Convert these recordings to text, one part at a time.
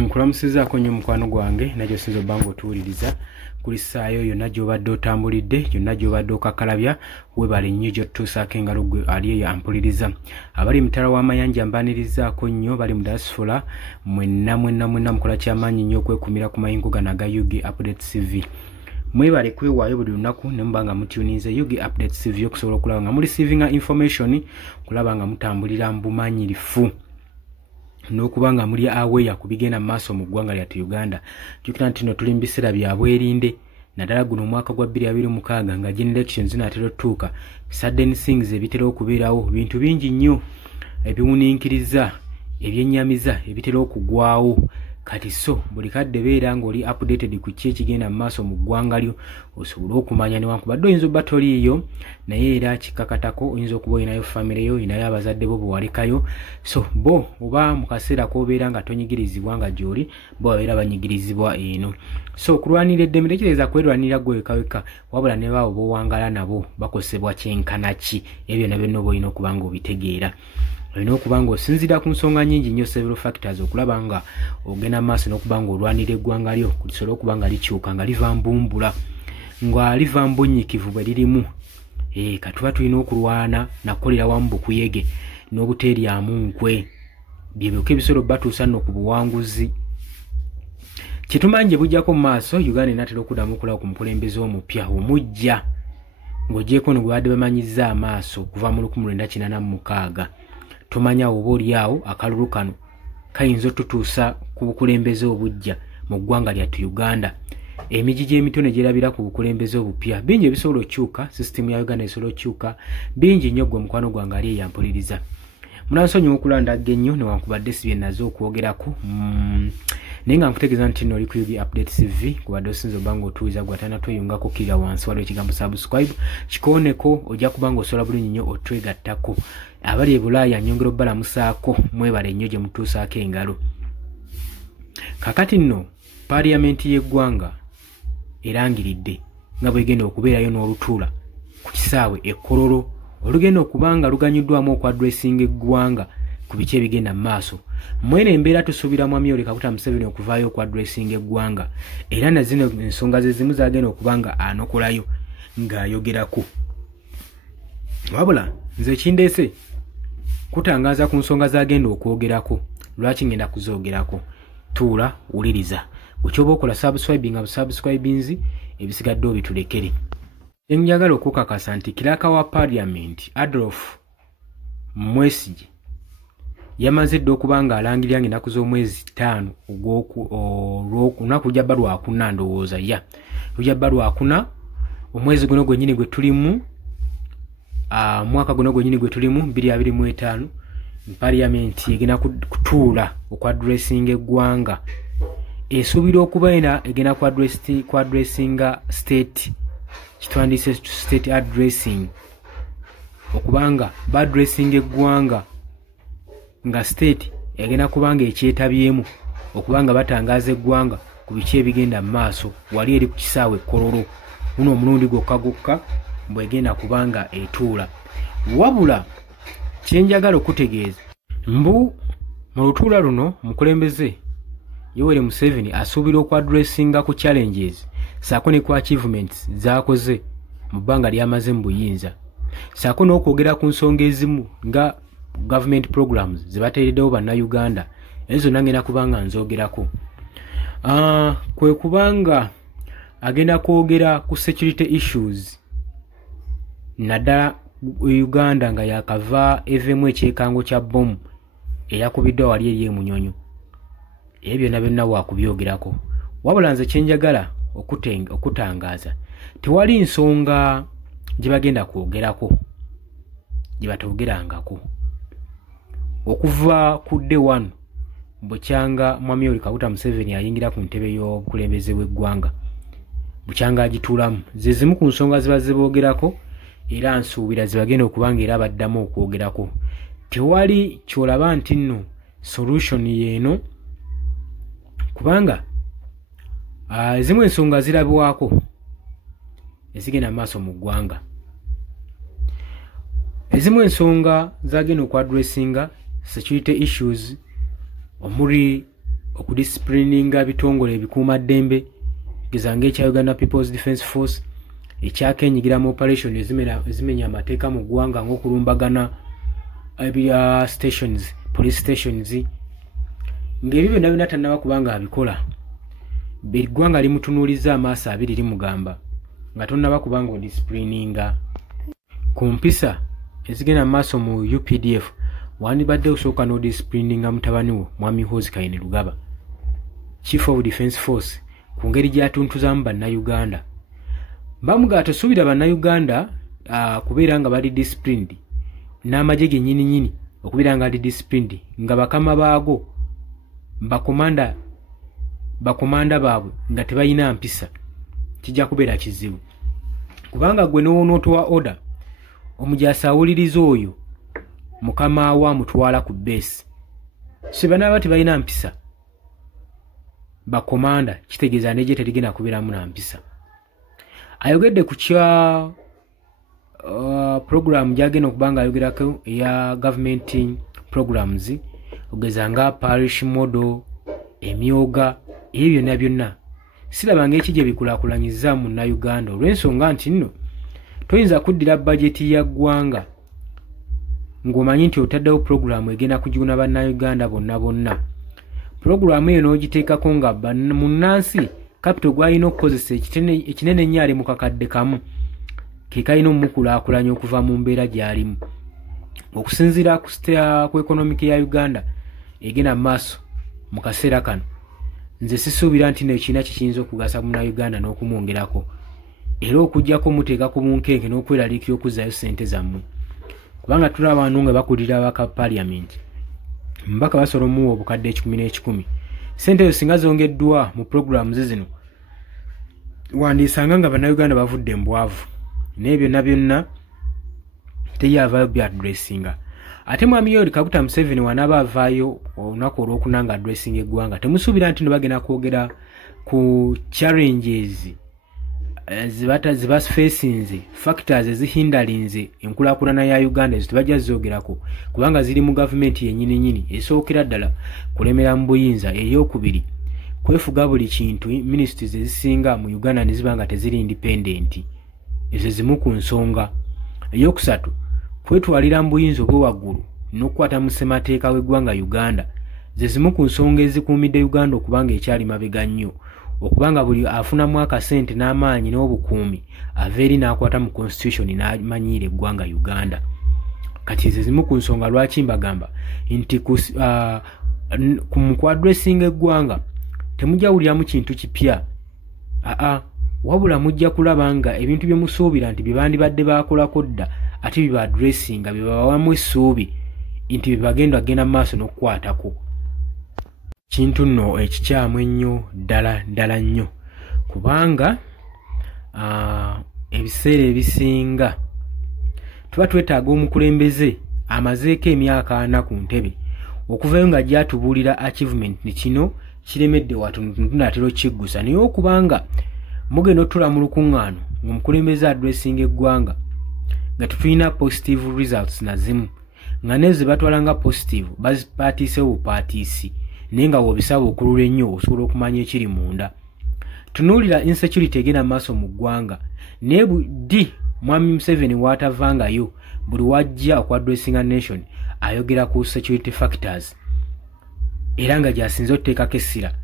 Nkulamusizaako nnyo mukwano gwange najjo sinzo bango tuwuliriza kuli ssaayo yonna gy'obadde otambulidde yonna gy'obadde okakalabya weebale nnyo gy'otutuusaako engalo gwe ali eyo ampuliriza abali mutala w'amayanja mbanirizaako nnyo bali mu diaspora mwenna mukola kyamaanyi nnyo okwekumira ku mayingo gano aga UG Update TV mwebale kwewaayo buli lunaku ne muba nga mutuninze UG Update TV okusobola okulaba nga mulisiivinga information kulaba nga mutambulira mu bumanyirifu n'okubanga muli aweya kubigenda maaso mu ggwanga lyattu Uganda jukira nti no tuli mu biseera bya bwerinde naddala guno omwaka gwa 2026 nga elections zinaatera otuuka sudden things ebitera okubeerawo bintu bingi nnyo ebiwuniikiriza ebyennyamiza ebitera okugwawo kati so buli kadde beera ng'oli updated ku ki ekigenda mu maaso mu ggwanga lyo osobola okumanya newankubadde oyinza obba toliiyo naye era kikakatako oyinza okuba olinayo famire yo olinayo abazadde bo bwewalekayo so bo oba mu kaseera k'obeera nga tonyigirizibwa nga gy'oli bo babeera banyigirizibwa eno so okulwanira eddembe tekireeza kwerwanira gwe wekaweka wabula ne baabo b'owangala nabo bakosebwa kyenkana ki ebyo byonna byonna oba olina okuba nga obitegeera olina okuba nga osinziira ku nsonga nnyingi nnyo several factors okulaba nga ogenda maaso n'okuba nga olwanira eggwanga lyo lisobola okuba nga likyuka nga liva mbumbula nga liva mbonyikivu bwe lirimu katuba tulina okulwana nakukolera wamu bukuyege n'obuteeryamu nkwe byebyoka ebisobola batuusa nno ku buwanguzi kitumanje bujjako mu maaso Uganda inaatera okuddamu okulaba ku mukulembeze omupya omujja ng'ogyeko no gwe badde bamanyiza amaaso kuva mu 1986 tumanya oba oliawo akalulu kano kayinza otutuusa ku bukulembeze obujja mu ggwanga lyattu Uganda emiji gy'emitono gyerabira ku bukulembeze obupya bingi ebisobola okyuka system ya Uganda esobola okyuka bingi nnyo gwe mukwano gwange ali eyampuliriza munansonyiwa okulandagga ennyo newankubadde si bye naze okwogerako naye nga nkutegeeza nti nno oli ku UG Update TV kubadde osinza obba nga otuwiza gwatana tweyungako kirira wansi waliwo ekigambo subscribe kikooneko ojja kuba nga osobola bulungi nnyo otwegattako abali e Bulaaya nyongera obbalamusaako mwebale nnyo gye mutuusaako engalo kakati nno paaliyamenti y'eggwanga erangiridde nga bwegenda okubeerayo n'olutuula ku kisaawe ekkololo olugenda okuba nga luganyuddwamu okwadressinga eggwanga ku biki ebigenda mu maaso mwene embeera tusuubira mwami Yoweri Kaguta Museveni okuvaayo okwadressinga eggwanga era na zino ensonga ze zimu zagenda okuba nga anokolayo ng'ayogerako wabula nze kindeese kutangaza ku nsonga zagenda okwogerako lwaki ngenda kuzoogerako tuula wuliriza bwekyoba okola subscribinzi ebisigadde obitulekere enjagala okukakasa nti kiraka wa parliament Adolf Mwesigye yamaze dde okuba nga alangirira ng'ennaku z'omwezi 5 olunaku lujja lwakuna ndowooza lujja lwakuna omwezi guno gwennyini gwe tulimu mwaka guno gwennyini gwe tulimu 2025 parliament egenda kutuula okwadressinga eggwanga esuubira okuba era egenda kwadressinga state kitwandise state addressing okubanga badressinga eggwanga nga state egenda kubanga ekyetabyemu okubanga batangaza eggwanga ku biki ebigenda mu maaso wali eri ku kisaawe ekkololo guno omulundi gwokka bwegenda kubanga etuula wabula kyenjagala okutegeeza mbu mu lutuula luno mukulembeze Yoweri Museveni asuubira okwadressinga ku challenges saako ne ku achievements zaakoze mu bbanga lyamaze mu buyinza saako n'okwogera ku nsonga ezimu nga government programs zibateereddewo bannayuganda ezo zonna ngenda kubanga nzoogerako kwe kubanga agenda kwogera ku security issues naddala Uganda nga yakava evemu ekyekango kya bomu eyakubiddwa wali eri emunyonyo ebyo byonna byonna waakubyogerako wabula nze kyenjagala okutangaza tewali nsonga gye bagenda kwogerako gye batoogerangako okuva ku day 1 bukyanga mwami Yoweri Kaguta Museveni ayingira ku ntebe y'obukulembeze bw'eggwanga bukyanga agituulamu ze zimu ku nsonga ziba ziboogerako era nsuubira zibagenda okubanga era baddamu okwogerako tewali kyolaba nti nno solution yeeno kubanga ezimu ensonga zirabwako ezigenda maaso mu ggwanga ezimu ensonga zagenda okwadressinga security issues omuli okudisciplininga bitongole ebikuuma ddembe gezange ekya Uganda People's Defence Force ekyakenyigira mu operation ezimenya amateeka mu ggwanga ng'okulumbagana ebya stations, police stations, ng'ebyo byonna byonna tannaba kubanga abikola. Eggwanga limutunuuliza amaaso abiri limugamba nga tonnaba kubanga odisciplininga. Ku mpisa ezigenda mu maaso mu UPDF wandibadde osooka n'odisciplininga mutabani wo Mwami Hoozi Kainerugaba, Chief of Defence Force, ku ngeri gy'atuntuzaamu bannayuganda. Bamugaa tosuubira bannayuganda kubeera nga bali disciplined, n'amagye gennyini okubeera nga ali disciplined, nga bakama baago bakomanda baabwe nga tebalina mpisa, kijja kubeera kizibu. Kubanga gwe n'onootowa order omujaasi awuliriza oyo mukama wa mutwala ku base, so banaba tebalina mpisa bakomanda, kitegeeza neje terigenda kubeeramu na mpisa. Ayogedde ku kya program gyagenda okubanga ayogerako eya government programs, ogeza nga parish model, emyoga, ebyo byonna byonna sirabanga ekijje bikulaakulanyiza mu Uganda, olw'ensonga nti nno toyinza kuddira bajeti ya ggwanga ng'omanyi nti otaddewo programu egenda kujuna bannayuganda bonna. Programu eyo n'ogiteekako nga munnansi capital gw'alina okukozesa ekinene ennyo ali mu kakadde kamu ke kalina omukulaakulanya okuva mu mbeera gy'alimu, okusinziira ku economic ya Uganda egenda mu maaso mu kaseera kano. Nze sisuubira nti n'ekiina kiyinza okugasa munnayuganda n'okumwongerako, era okujjako muteeka ku bunkenke n'okweraliikira okuzzaayo ssente zammwe, kubanga tulaba abantu nga bakulira abaka parliament mbaka basobola omuwa obukadde 10 ssente ezo singa zongeddwa mu programs zino wandiisanga nga bannayuganda bavudde mbwavu, n'ebyo byonna teyavaayo byadressinga. Ate Mwami Yoweri Kaguta Museveni wanaaba avaayo olunaku olwokuna nga addressinga eggwanga, temusuubira nti bagenda kwogera ku challenges zibafacinze, factors ezihindalinze enkulaakulana ya Uganda ezo tebajja zoogerako, kubanga ziri mu gavumenti yennyini esookera ddala kulemera mu buyinza. Eyookubiri, kwefuga buli kintu, ministries ezisinga mu Uganda ne ziba nga teziri independent, ezo zimu ku nsonga. Eyookusatu, kwetwalira mu buyinza obw'ewaggulu n'okukwata mu ssemateeka w'eggwanga Uganda, ze zimu ku nsonga ezikuumidde Uganda okubanga ekyali mabega nnyo, okubanga buli afunamu akasente n'amaanyi n'obukuumi ava eri n'akwata mu constitution n'amanyiira eggwanga Uganda. Kati ze zimu ku nsonga lwaki mbagamba nti ku addressinga eggwanga temujja wuliramu kintu kipya, wabula mujja kulaba nga ebintu bye musuubira nti bye bandibadde baakolako dda ate biba addressinga bye babawamu essuubi nti bye bagenda mu maaso n'okukwatako. Kintu nno ekikyamu ennyo ddala nnyo, kubanga ebiseera ebisinga tuba twetaaga omukulembeze amazeeko emyaka 4 ku ntebe okuvayo nga gyatubuulira achievement ni kino kiremedde watonotono atero kiggusa, naye okubanga mugenda otula mu lukuŋŋaano ng'omukulembeze addressinga eggwanga nga tetulina positive results nazimu, nga nezo batwala nga positive bazipatiise bupaatiisi, naye nga w'obisaba okulula ennyo osobola okumanya ekiri munda. Tunuulira insecurity egenda maaso mu ggwanga, naye budi Mwami Museveni waatavangayo buli wajja okwaddressinga nation ayogera ku security factors, era nga gyasinze okuteekako essira.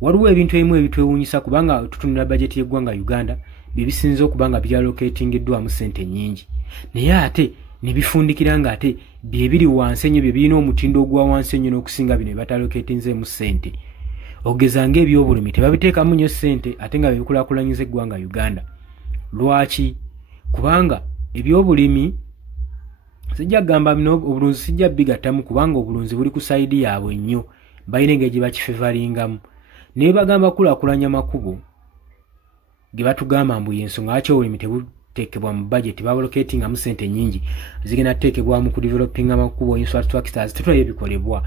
Waliwo ebintu ebimu ebitwewuunyisa, kubanga tutunula bajeti y'eggwanga Uganda byebisinze okubanga byalocatingiddwamu ssente nnyingi, naye ate ne bifundikira nga ate byebiri wansi ennyo, bye birina omutindo ogwa wansi ennyo n'okusinga bino ebatalocatinzeemu ssente. Ogeza ng'ebyobulimi tebabiteekamu nnyo ssente ate nga bebikulaakulanyiza eggwanga Uganda. Lwaki? Kubanga ebyobulimi sijja gamba bino obulunzi sijja bigattamu, kubanga obulunzi buli ku sayidi yaabwe nnyo, balina engeri gye bakifevalingamu, naye bagamba kulaakulanya makubo ge batugamba mbu y'ensonga lwaki obulimi tebuteekebwa mu budget, babalocatingamu ssente nnyingi zigenda tuteekebwamu ku developing amakubo, infrastructures tetulayo ebikolebwa.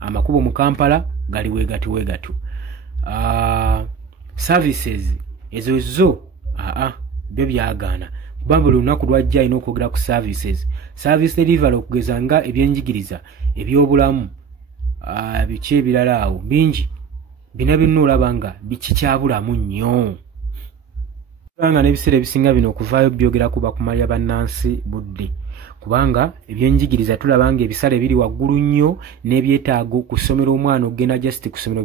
Amakubo mu Kampala gali weegatu. Services ezo byo byagaana, kubanga buli lunaku lwajja alina okwogera ku services, service delivery, okugeza nga ebyenjigiriza, ebyobulamu, biki ebirala awo bingi bina bino olaba nga bikikyabulamu nnyo. Kubanga n'ebiseera ebisinga bino okuvaayo byogera kuba kumalya bannansi budde, kubanga ebyenjigiriza tulaba nga ebisale biri waggulu nnyo n'ebyetaago ku ssomero omwana okugenda just ku ssomero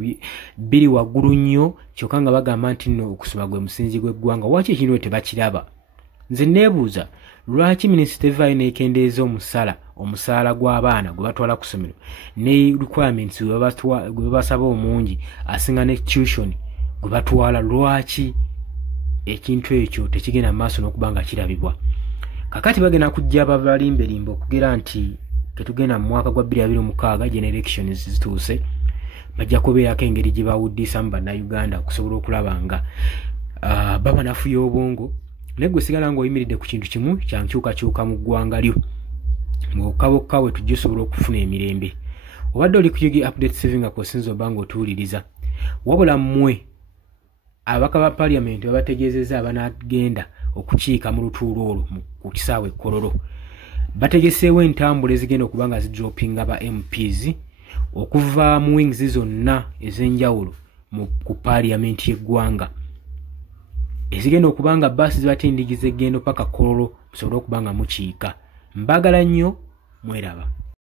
biri waggulu nnyo, kyokka nga bagamba nti nno okusoma gwe musingi gw'eggwanga. Waki ekintu tebakiraba? Nze neebuuza lwaki minisita evaayo n'ekendeeza omusaala gw'abaana gwe batwala ku ssomero ne requirements gwe basaba omungi asinga ne tuition gwe batwala, lwaki ekintu ekyo tekigenda mu maaso n'okuba nga kirabibwa? Kakati bagenda kujja abalimbelimbe okugera nti tetugenda mu mwaka gwa 2026 general elections zituuse, bajja kubeerako engeri gye bawuddisamu bannayuganda okusobola okulaba nga babanafuya obwongo, naye gwe sigala ng'oyimiridde ku kintu kimu kya nkyukakyuka mu ggwanga lyo ng'okka bwe tujja osobola okufuna emirembe. Obadde oli ku Yugi Update TV nga kw'osinza oba ng'otuwuliriza, wabula mmwe ababaka ba Parliament babategeezezza abanagenda okukiika mu lutuulo olwo ku kisaawe Kololo, bategeseewo entambula ezigenda okuba nga zidropinga ba MPs okuva mu wings zonna ez'enjawulo ku Parliament y'eggwanga, ezigenda okuba nga baasi zibatindigiza eggendo paka Kololo musobole okuba nga mukiika. Mbagala nnyo, mweraba.